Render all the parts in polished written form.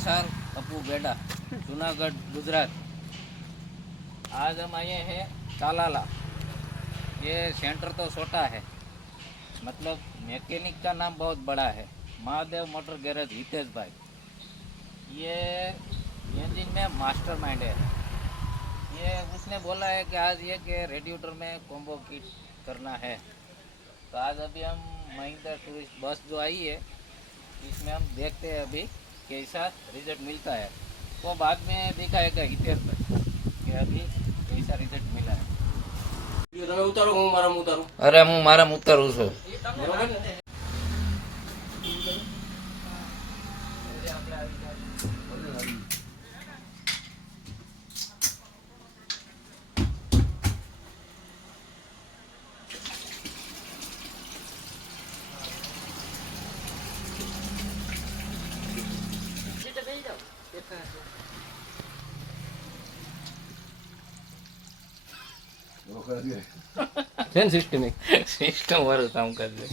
साल अपू बेड़ा जूनागढ़ गुजरात। आज हम आए हैं तालाला। ये सेंटर तो छोटा है, मतलब मैकेनिक का नाम बहुत बड़ा है, महादेव मोटर गैरेज हितेश भाई। ये इंजन में मास्टर माइंड है। ये उसने बोला है कि आज ये कि रेडिएटर में कॉम्बो किट करना है। तो आज अभी हम महिंद्रा टूरिस्ट बस जो आई है इसमें हम देखते हैं अभी कैसा रिजल्ट मिलता है। वो बाद में दिखाएगा हितेश भाई कि अभी कैसा रिजल्ट मिला है। તમે ઉતારો હું મારામાં ઉતારું અરે હું મારા ઉતારું છું। બરોબર ને सेन सिस्टम वाળું કામ કરજે।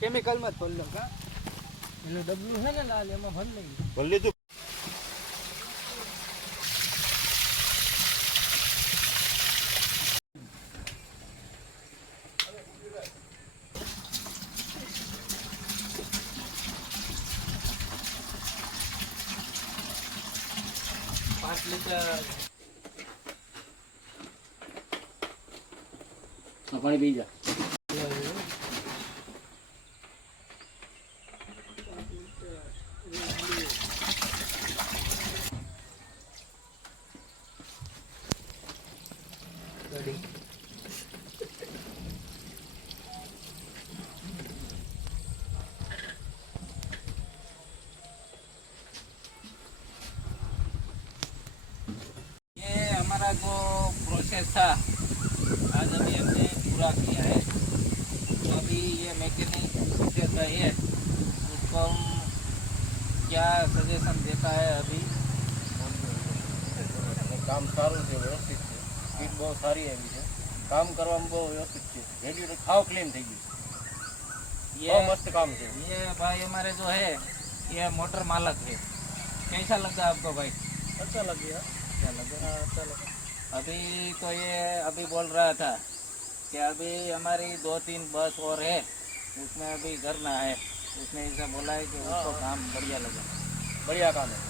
કેમિકલ માં ભર લો કા એનું ડબલું છે ને લાલ એમાં ભર લઈ ભર લીધું પાણી પી જા ये हमारा जो प्रोसेस था आज अभी हमने पूरा किया है। तो अभी ये मैकेनिक हितेश भाई है, उसको हम क्या सजेशन देता है अभी કામ સારું છે, વ્યવસ્થિત છે, સ્પીડ બહુ સારી આવી છે, કામ કરવામાં બહુ વ્યવસ્થિત છે, રેડિયેટર ખાવ ક્લીન થઈ ગયું, ये બહુ મસ્ત કામ છે। ये भाई हमारे जो है ये मोटर मालक है। कैसा लगा आपको भाई? अच्छा लग गया। क्या लगा? अच्छा लगा। अभी तो ये अभी बोल रहा था कि अभी हमारी 2-3 बस और है, उसमें अभी करना है। उसने ऐसा बोला है कि उसको काम बढ़िया लगा। बढ़िया काम है।